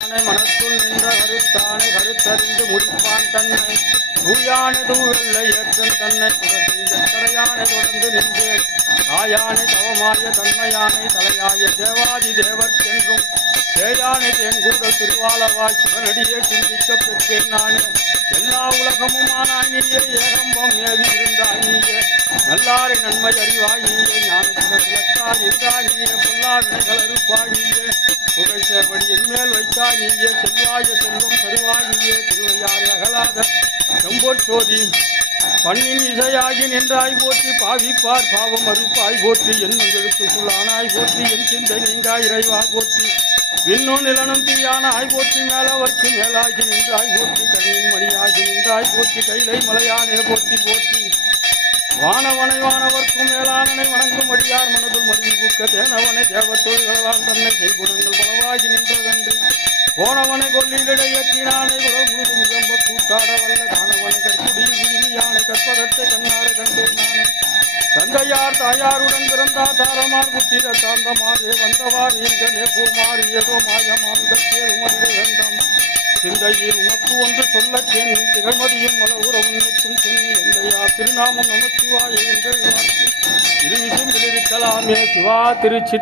மனத்துள் நின்ற கருத்தானை கருத்தறிந்து முடிப்பான் தன்னை தூயானை தூவல்ல ஏற்றன் தன்னை புறத்திரையானை தொடர்ந்து நின்றேன் தாயானை தவமாய தன்மையானை தலையாய தேவாதி தேவர்க்கென்றும் தேயானை தேன்கூடல் திருவாளவாய் சிவனடியே சிந்திக்கப் பெற்றேன் நானே எல்லா உலகமும் ஆனாய் நீயே ஏகம்பம் ஏவி இருந்தாய் நீயே நல்லாரை நன்மை அறிவாய் நீயே ஞானத்தின விளக்காய் இருந்தாய் நீயே பொல்லா வினைகள் அறுப்பாய் நீயே புகழ் சேவடி என்மேல் வைத்தாய் நீயே செல்வாய செல்வம் தருவாய் நீயே திருவையாறு அகலாத செம்போட் சோதி பண்ணின் இசையாகி நின்றாய் போற்றி பாவிப்பார் பாவம் அறுப்பாய் போற்றி என் எழுத்து சொல்லானாய் போற்றி என் சிந்தை நீங்காய் இறைவா போற்றி விண்ணும் நிலனும் தீயானாய் போற்றி மேலவர்க்கு மேலாகி நின்றாய் போற்றி கனியின் மணியாகி நின்றாய் போற்றி கைலை மலையானே போற்றி போற்றி வானவனை வானவர்க்கும் மேலானனை வணங்கும் அடியார் மனதுள் மருவி புக்க தேனவனை தேவத்தொழில்களால் தன்னை செய்குணங்கள் பலவாகி நின்றதன்றி போனவனை கொல்லிடையற்றினானை குரல் முழுதும் இழம்ப கூட்டாட வல்ல காணவனை கற்குடியில் விழுமியானை கற்பகத்தை கண்ணார கண்டேன் நானே தந்தையார் தாயாருடன் பிறந்தார் தாரமார் புத்திர தாந்தமாரே வந்தவார் எங்கனே பூமாறு ஏதோ மாயமாமிகள் உமதிட வேண்டாம் சிந்தையில் உமக்கு ஒன்று சொல்லச் சென்னும் திகழ்மதியும் மல உறவும் நிற்கும் சென்னி எந்தையா திருநாமம் நமச்சிவாய எங்கள் வாக்கு இருவிசும் இருக்கலாமே சிவா திருச்சி